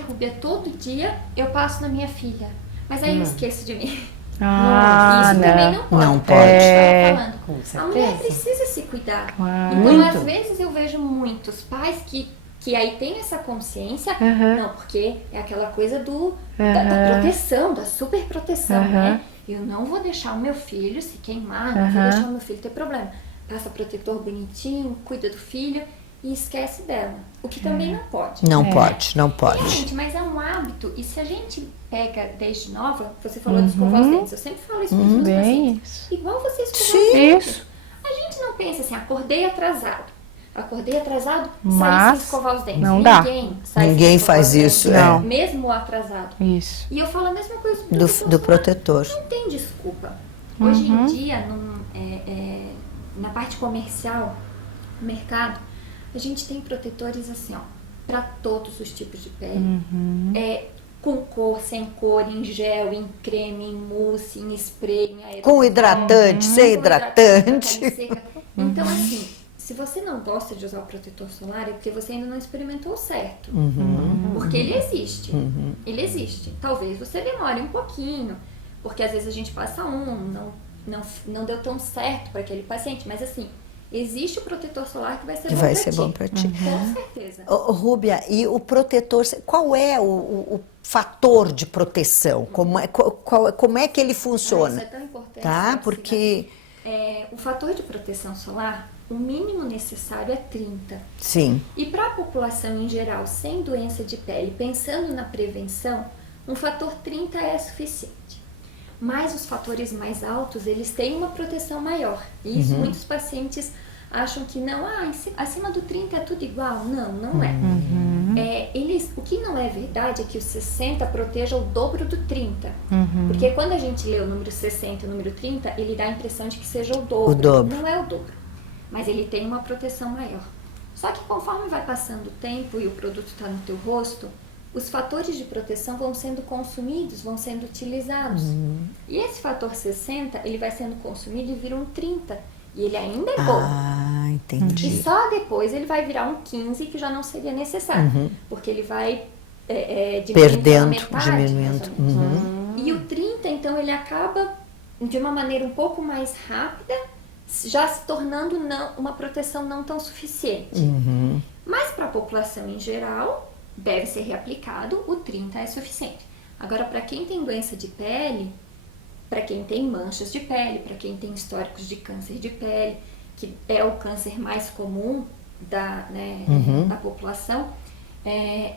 Rúbia, todo dia eu passo na minha filha, mas aí eu esqueço de mim. Isso também não pode. Não pode. A mulher precisa se cuidar. Então, às vezes, eu vejo muitos pais que aí tem essa consciência, não, porque é aquela coisa da proteção, da super proteção, né? Eu não vou deixar o meu filho se queimar, não vou deixar o meu filho ter problema. Passa protetor bonitinho, cuida do filho e esquece dela. O que também não pode. Não pode, não pode. Gente, mas é um hábito. E se a gente pega desde nova, você falou de escovar os dentes. Eu sempre falo isso para os meus pacientes. Igual você escovar os dentes. A gente não pensa assim, acordei atrasado, saí sem escovar os dentes. Não dá. Ninguém faz isso. Não. Mesmo o atrasado. Isso. E eu falo a mesma coisa do protetor. Não tem desculpa. Hoje em dia, na parte comercial, no mercado, a gente tem protetores assim, para todos os tipos de pele. Com cor, sem cor, em gel, em creme, em mousse, em spray, em aerosol. Com hidratante, sem hidratante. Então, assim, se você não gosta de usar o protetor solar, é porque você ainda não experimentou certo. Porque ele existe. Ele existe. Talvez você demore um pouquinho, porque às vezes a gente passa não deu tão certo para aquele paciente, mas assim, existe o protetor solar que vai ser Que bom vai pra ser ti. bom para ti. Com certeza. Rúbia, e o protetor, qual é o fator de proteção? Como é que ele funciona? Isso é tão importante. Tá? Porque... o fator de proteção solar, o mínimo necessário é 30. Sim. E para a população em geral sem doença de pele, pensando na prevenção, um fator 30 é suficiente. Mas os fatores mais altos, eles têm uma proteção maior. E isso muitos pacientes acham que não, acima do 30 é tudo igual. Não, não é. O que não é verdade é que o 60 proteja o dobro do 30. Porque quando a gente lê o número 60 e o número 30, ele dá a impressão de que seja o dobro. O dobro. Não é o dobro, mas ele tem uma proteção maior. Só que conforme vai passando o tempo e o produto está no teu rosto, os fatores de proteção vão sendo consumidos, vão sendo utilizados. E esse fator 60, ele vai sendo consumido e vira um 30. E ele ainda é bom. Ah, entendi. E só depois ele vai virar um 15, que já não seria necessário. Porque ele vai Perdendo, diminuindo. diminuindo. E o 30, então, ele acaba de uma maneira um pouco mais rápida, já se tornando uma proteção não tão suficiente. Mas para a população em geral, deve ser reaplicado, o 30 é suficiente. Agora, para quem tem doença de pele, para quem tem manchas de pele, para quem tem históricos de câncer de pele, que é o câncer mais comum da população,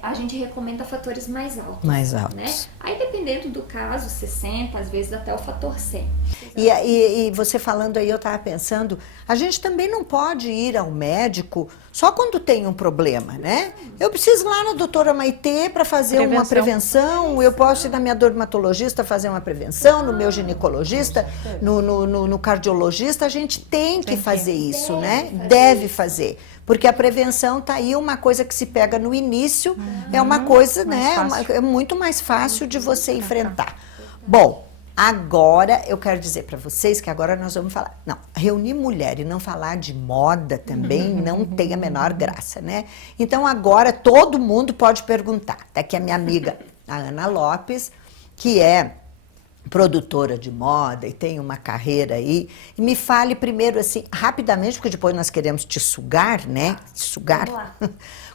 a gente recomenda fatores mais altos. Mais altos. Né? Aí, dependendo do caso, 60, às vezes até o fator 100. E você falando aí, eu estava pensando, a gente também não pode ir ao médico só quando tem um problema, né? Eu preciso ir lá na doutora Maitê para fazer uma prevenção, eu posso ir na minha dermatologista fazer uma prevenção, no meu ginecologista, no cardiologista, a gente tem que fazer isso, né? Deve fazer. Porque a prevenção tá aí, uma coisa que se pega no início, é uma coisa, né? É muito mais fácil de você enfrentar. Bom, agora eu quero dizer para vocês que agora nós vamos falar. Não, reunir mulher e não falar de moda também não tem a menor graça, né? Então agora todo mundo pode perguntar. Tá aqui a minha amiga, a Ana Lopes, que é produtora de moda e tem uma carreira aí. E me fale primeiro assim, rapidamente, porque depois nós queremos te sugar, né? Te sugar. Vamos lá.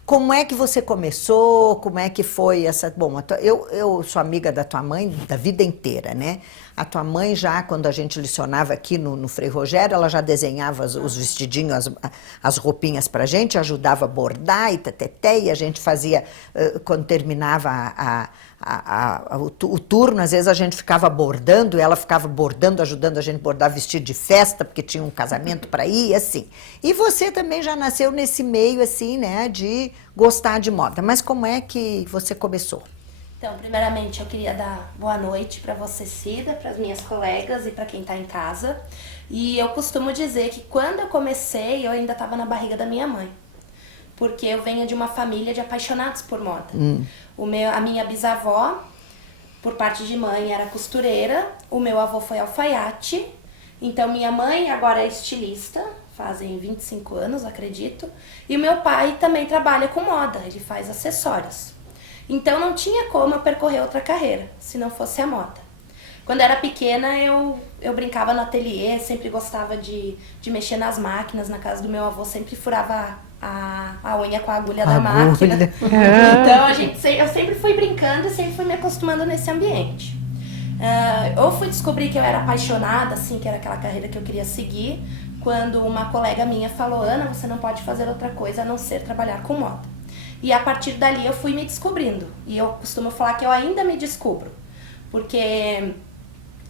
Como é que você começou? Como é que foi essa... Bom, eu sou amiga da tua mãe da vida inteira, né? A tua mãe já, quando a gente licionava aqui no Frei Rogério, ela já desenhava os vestidinhos, as roupinhas pra gente, ajudava a bordar e teteté, e a gente fazia, quando terminava o turno, às vezes a gente ficava bordando, ela ficava bordando, ajudando a gente a bordar vestido de festa, porque tinha um casamento para ir, assim. E você também já nasceu nesse meio, assim, né, de gostar de moda. Mas como é que você começou? Então, primeiramente, eu queria dar boa noite para você, Cida, para as minhas colegas e para quem está em casa. E eu costumo dizer que quando eu comecei, eu ainda estava na barriga da minha mãe. Porque eu venho de uma família de apaixonados por moda. A minha bisavó, por parte de mãe, era costureira. O meu avô foi alfaiate. Então, minha mãe agora é estilista. Fazem 25 anos, acredito. E o meu pai também trabalha com moda. Ele faz acessórios. Então, não tinha como eu percorrer outra carreira, se não fosse a moda. Quando eu era pequena, eu brincava no ateliê, sempre gostava de mexer nas máquinas. Na casa do meu avô, sempre furava a unha com a agulha da máquina. Então, eu sempre fui brincando e sempre fui me acostumando nesse ambiente. Eu fui descobrir que eu era apaixonada, assim, que era aquela carreira que eu queria seguir, quando uma colega minha falou: Ana, você não pode fazer outra coisa a não ser trabalhar com moda. E a partir dali eu fui me descobrindo. E eu costumo falar que eu ainda me descubro. Porque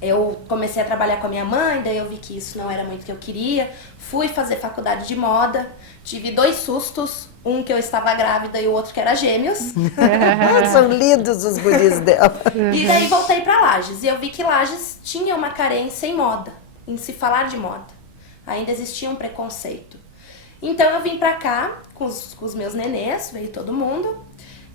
eu comecei a trabalhar com a minha mãe, daí eu vi que isso não era muito o que eu queria. Fui fazer faculdade de moda. Tive 2 sustos. Um que eu estava grávida e o outro que era gêmeos. São lindos os guris dela. E daí voltei para Lages. E eu vi que Lages tinha uma carência em moda. Em se falar de moda. Ainda existia um preconceito. Então eu vim pra cá com os meus nenês, veio todo mundo,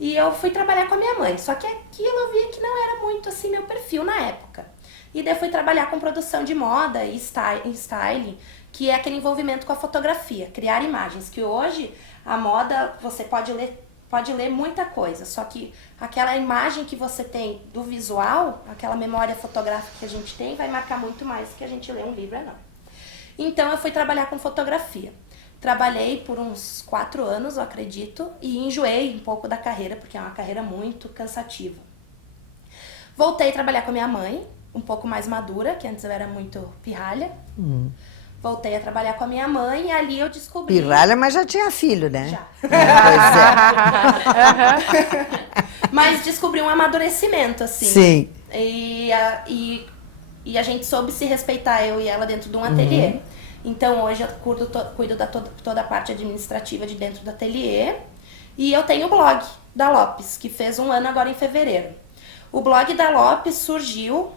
e eu fui trabalhar com a minha mãe. Só que aquilo eu vi que não era muito assim meu perfil na época. E daí eu fui trabalhar com produção de moda e styling, que é aquele envolvimento com a fotografia, criar imagens, que hoje a moda você pode ler muita coisa, só que aquela imagem que você tem do visual, aquela memória fotográfica que a gente tem, vai marcar muito mais que a gente ler um livro enorme. Então eu fui trabalhar com fotografia. Trabalhei por uns 4 anos, eu acredito, e enjoei um pouco da carreira, porque é uma carreira muito cansativa. Voltei a trabalhar com a minha mãe, um pouco mais madura, que antes eu era muito pirralha. Voltei a trabalhar com a minha mãe e ali eu descobri... Pirralha, mas já tinha filho, né? Já. Pois é. Mas descobri um amadurecimento, assim. Sim. E a gente soube se respeitar, eu e ela, dentro de um ateliê. Então, hoje eu cuido da toda a parte administrativa de dentro do ateliê. E eu tenho o blog da Lopes, que fez 1 ano agora em fevereiro. O blog da Lopes surgiu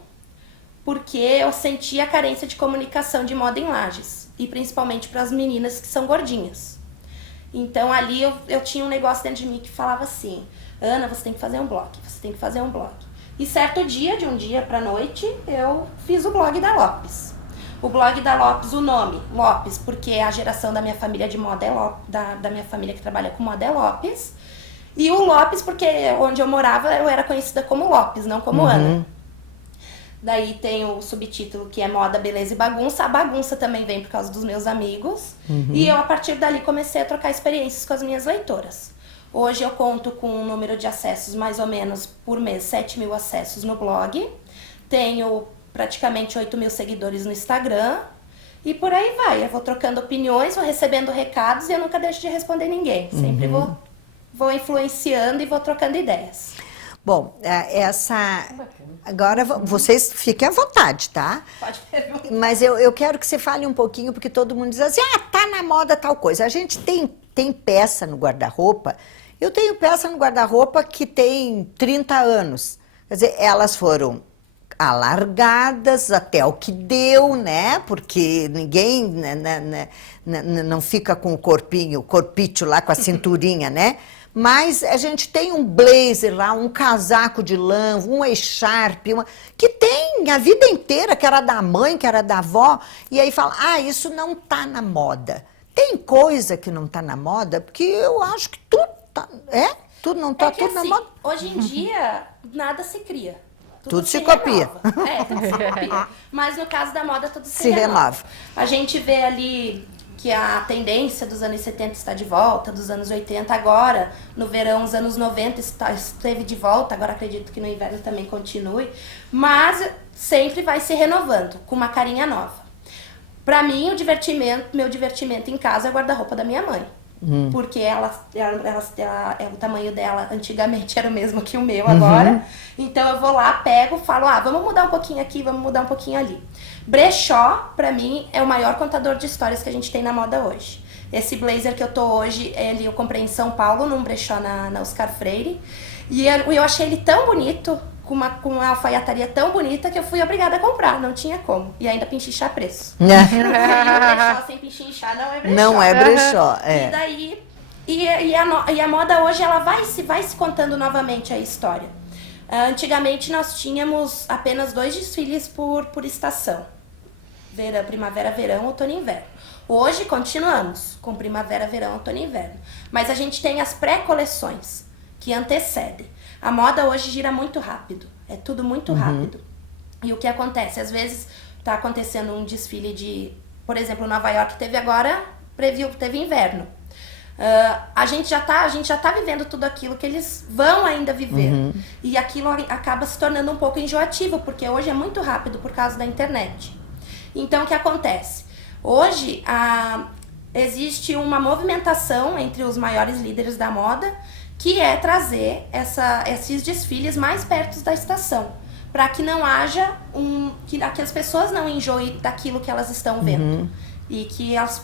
porque eu sentia a carência de comunicação de moda em Lages. E principalmente para as meninas que são gordinhas. Então, ali eu tinha um negócio dentro de mim que falava assim: Ana, você tem que fazer um blog, você tem que fazer um blog. E certo dia, de um dia pra noite, eu fiz o blog da Lopes. O blog da Lopes, o nome, Lopes, porque a geração da minha família de moda é Lopes, da minha família que trabalha com moda é Lopes. E o Lopes, porque onde eu morava eu era conhecida como Lopes, não como Ana. Daí tem o subtítulo que é Moda, Beleza e Bagunça. A bagunça também vem por causa dos meus amigos. E eu, a partir dali, comecei a trocar experiências com as minhas leitoras. Hoje eu conto com um número de acessos, mais ou menos, por mês, 7.000 acessos no blog. Tenho praticamente 8.000 seguidores no Instagram. E por aí vai. Eu vou trocando opiniões, vou recebendo recados e eu nunca deixo de responder ninguém. Sempre vou influenciando e vou trocando ideias. Bom, agora vocês fiquem à vontade, tá? Pode perguntar. Mas eu quero que você fale um pouquinho, porque todo mundo diz assim, tá na moda tal coisa. A gente tem peça no guarda-roupa. Eu tenho peça no guarda-roupa que tem 30 anos. Quer dizer, elas foram alargadas até o que deu, né? Porque ninguém não fica com o corpício lá com a cinturinha, né? Mas a gente tem um blazer lá, um casaco de lã, um echarpe, que tem a vida inteira, que era da mãe, que era da avó, e aí fala, isso não tá na moda. Tem coisa que não tá na moda, porque eu acho que tudo tá, tudo não tá, tudo assim, na moda. Hoje em dia, nada se cria. Tudo se copia. Tudo se copia. Mas no caso da moda, tudo se renova. A gente vê ali que a tendência dos anos 70 está de volta, dos anos 80 agora, no verão, os anos 90 esteve de volta, agora acredito que no inverno também continue, mas sempre vai se renovando, com uma carinha nova. Pra mim, meu divertimento em casa é o guarda-roupa da minha mãe. Porque o tamanho dela antigamente era o mesmo que o meu agora. Então eu vou lá, pego, falo, vamos mudar um pouquinho aqui, vamos mudar um pouquinho ali. Brechó, pra mim, é o maior contador de histórias que a gente tem na moda hoje. Esse blazer que eu tô hoje, eu comprei em São Paulo, num brechó na Oscar Freire. E eu achei ele tão bonito, com uma alfaiataria tão bonita, que eu fui obrigada a comprar, não tinha como. E ainda pinchichar preço. Brechó sem pinchinchar não é brechó. Não é brechó, E daí, e a moda hoje, ela vai se contando novamente a história. Antigamente nós tínhamos apenas 2 desfiles por estação. Primavera, verão, outono e inverno. Hoje continuamos com primavera, verão, outono e inverno. Mas a gente tem as pré-coleções que antecedem. A moda hoje gira muito rápido. É tudo muito rápido. E o que acontece? Às vezes está acontecendo um desfile de... Por exemplo, Nova York teve agora, teve inverno. A gente já tá vivendo tudo aquilo que eles vão ainda viver. E aquilo acaba se tornando um pouco enjoativo, porque hoje é muito rápido por causa da internet. Então, o que acontece? Hoje, existe uma movimentação entre os maiores líderes da moda, que é trazer esses desfiles mais perto da estação, para que não haja que as pessoas não enjoem daquilo que elas estão vendo. E que elas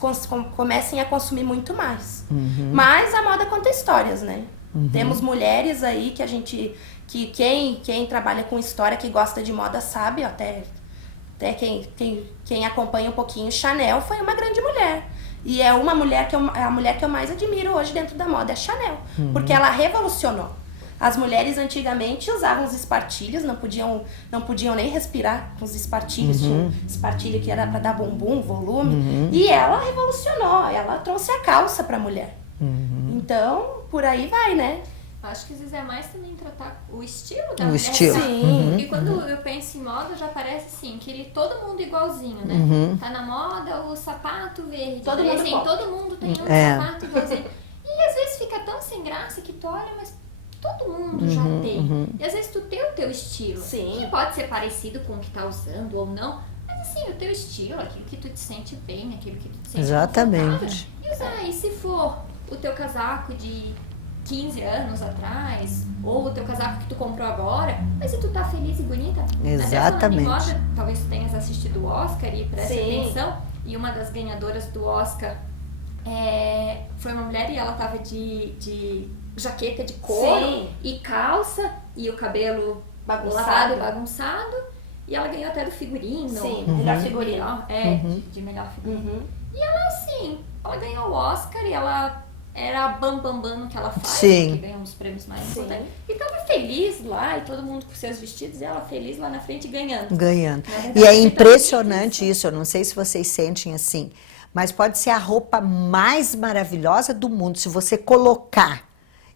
comecem a consumir muito mais. Mas a moda conta histórias, né? Temos mulheres aí que quem trabalha com história, que gosta de moda, sabe, até quem acompanha um pouquinho, Chanel foi uma grande mulher. E é a mulher que eu mais admiro hoje dentro da moda, é a Chanel. Porque ela revolucionou. As mulheres antigamente usavam os espartilhos, não podiam nem respirar com os espartilhos. Tinha um espartilho que era para dar bumbum, volume. E ela revolucionou, ela trouxe a calça para a mulher. Então, por aí vai, né? Acho que às vezes é mais também tratar o estilo da O mulher. estilo. Sim. Porque quando eu penso em moda, já parece assim, que todo mundo igualzinho, né? Tá na moda o sapato verde. Todo Daí, mundo assim, igual. todo mundo tem um sapato igualzinho. E às vezes fica tão sem graça que tu olha, mas todo mundo já tem. E às vezes tu tem o teu estilo. Sim. Que pode ser parecido com o que tá usando ou não. Mas assim, o teu estilo, aquilo que tu te sente bem, aquilo que tu te sente Exatamente. confortável. E usar, e se for o teu casaco de 15 anos atrás, ou o teu casaco que tu comprou agora, mas se tu tá feliz e bonita, Exatamente. até falando em moda, talvez tu tenhas assistido o Oscar e preste Sim. atenção, e uma das ganhadoras do Oscar foi uma mulher e ela tava de jaqueta de couro Sim. e calça, e o cabelo Bagunçado. lavado e bagunçado, e ela ganhou até do figurino. Sim, melhor figurino. De melhor figurino. E ela, assim, ela ganhou o Oscar e ela era a bambambam no que ela faz, Sim. que ganha uns prêmios mais importantes. E tava feliz lá, e todo mundo com seus vestidos, e ela feliz lá na frente ganhando. Ganhando. Na verdade, E é foi tão impressionante isso, eu não sei se vocês sentem assim, mas pode ser a roupa mais maravilhosa do mundo. Se você colocar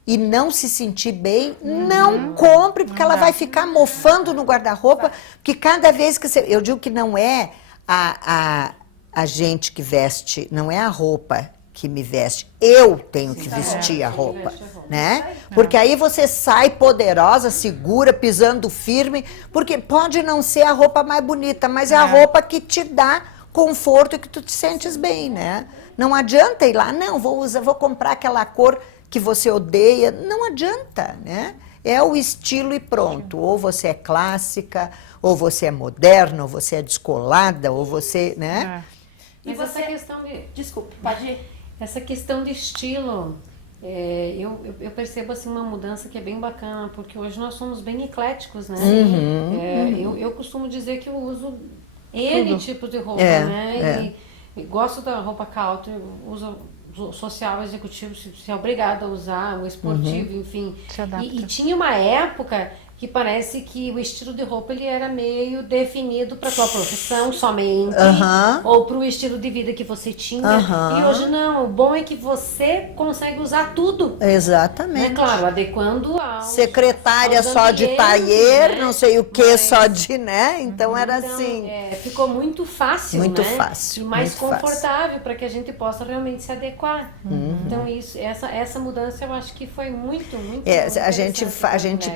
e não se sentir bem, não compre, porque ela vai ficar mofando no guarda-roupa, porque cada vez que você... Eu digo que não é a gente que veste, não é a roupa que me veste, eu tenho que vestir a roupa, né? Porque aí você sai poderosa, segura, pisando firme, porque pode não ser a roupa mais bonita, mas é a roupa que te dá conforto e que tu te sentes bem, né? Não adianta ir lá, não, vou comprar aquela cor que você odeia, não adianta, né? É o estilo e pronto. Ou você é clássica, ou você é moderna, ou você é descolada, ou você, né? E Mas você... essa questão de... Desculpe, pode ir. Essa questão de estilo, eu percebo assim uma mudança que é bem bacana, porque hoje nós somos bem ecléticos, né? Eu costumo dizer que eu uso N tipos de roupa, né? E gosto da roupa country, uso social, executivo, se é obrigado a usar, o esportivo, enfim. Se adapta. E tinha uma época que parece que o estilo de roupa ele era meio definido para tua profissão somente, ou para o estilo de vida que você tinha. E hoje não, o bom é que você consegue usar tudo. Exatamente. Né? Claro, adequando ao secretária só de taier, né? Não sei o que, só de, né? Então era assim. Ficou muito fácil, muito né? fácil. E mais muito confortável para que a gente possa realmente se adequar. Então essa mudança eu acho que foi muito a gente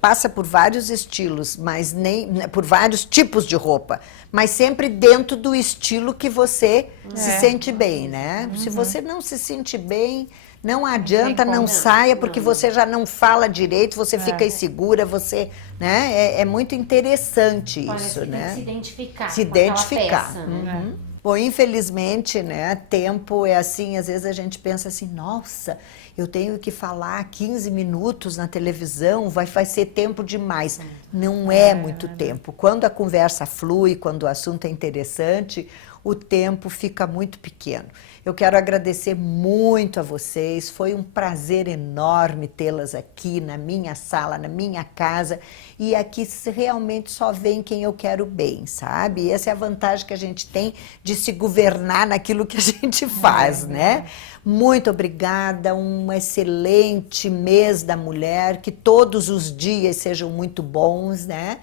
passa por vários estilos, mas nem por vários tipos de roupa, mas sempre dentro do estilo que você se sente bem, né? Se você não se sente bem, não adianta, não saia, porque você já não fala direito, você fica insegura, você, né? É muito interessante isso, né? Tem que se identificar. Se com aquela identificar. peça, né? Bom, infelizmente, né, tempo é assim, às vezes a gente pensa assim, nossa, eu tenho que falar 15 minutos na televisão, vai ser tempo demais. Não é muito tempo. Quando a conversa flui, quando o assunto é interessante, o tempo fica muito pequeno. Eu quero agradecer muito a vocês, foi um prazer enorme tê-las aqui na minha sala, na minha casa, e aqui realmente só vem quem eu quero bem, sabe? E essa é a vantagem que a gente tem de se governar naquilo que a gente faz, né? Muito obrigada, um excelente mês da mulher, que todos os dias sejam muito bons, né?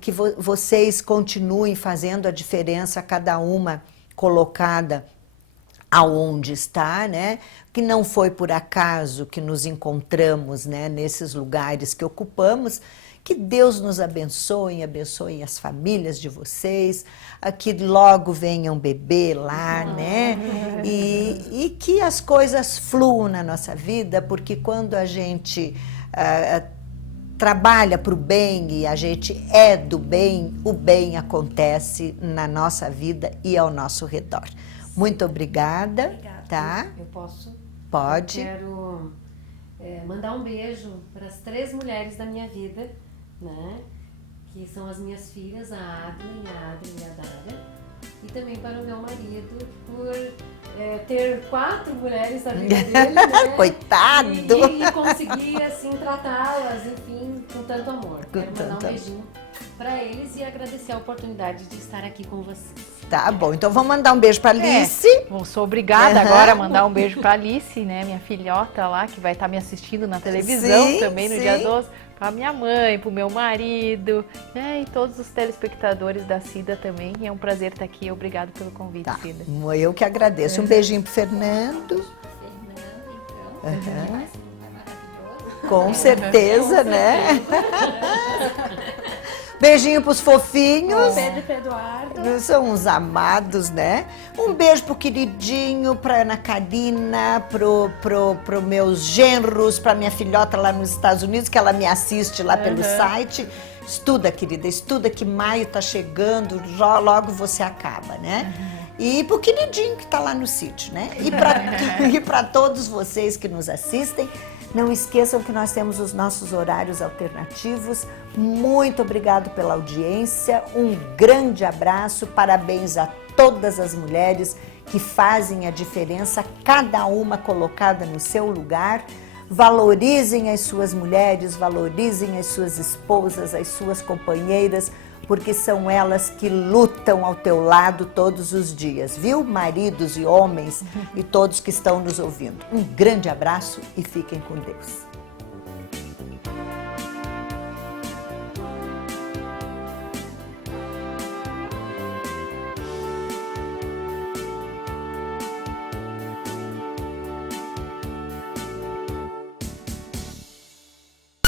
Que vocês continuem fazendo a diferença, cada uma colocada aonde está, né? Que não foi por acaso que nos encontramos, né, nesses lugares que ocupamos. Que Deus nos abençoe, abençoe as famílias de vocês, que logo venham beber lá, né? E que as coisas fluam na nossa vida, porque quando a gente trabalha para o bem e a gente é do bem, o bem acontece na nossa vida e ao nosso redor. Muito obrigada, tá? Eu posso? Pode. Eu quero mandar um beijo para as 3 mulheres da minha vida, né? Que são as minhas filhas, a Adlin, a Adrien e a Dália. E também para o meu marido, por ter 4 mulheres na vida dele, né? Coitado! E conseguir, assim, tratá-las, enfim, com tanto amor. Quero mandar um beijinho para eles e agradecer a oportunidade de estar aqui com vocês. Tá bom, então vamos mandar um beijo para Alice. Bom, sou obrigada agora a mandar um beijo para Alice, né, minha filhota lá, que vai estar me assistindo na televisão também no dia 12, para minha mãe, para o meu marido, né, e todos os telespectadores da Cida também. E é um prazer estar aqui. Obrigado pelo convite, Cida. Eu que agradeço. Um beijinho pro Fernando. Maravilhoso. Com certeza, né? Beijinho pros fofinhos. Pedro e pro Eduardo. São uns amados, né? Um beijo pro queridinho, pra Ana Karina, pro meus genros, pra minha filhota lá nos Estados Unidos, que ela me assiste lá pelo site. Estuda, querida, estuda que maio tá chegando, logo você acaba, né? E pro queridinho que tá lá no sítio, né? E pra todos vocês que nos assistem, não esqueçam que nós temos os nossos horários alternativos. Muito obrigado pela audiência, um grande abraço, parabéns a todas as mulheres que fazem a diferença, cada uma colocada no seu lugar. Valorizem as suas mulheres, valorizem as suas esposas, as suas companheiras, porque são elas que lutam ao teu lado todos os dias, viu? Maridos e homens e todos que estão nos ouvindo. Um grande abraço e fiquem com Deus.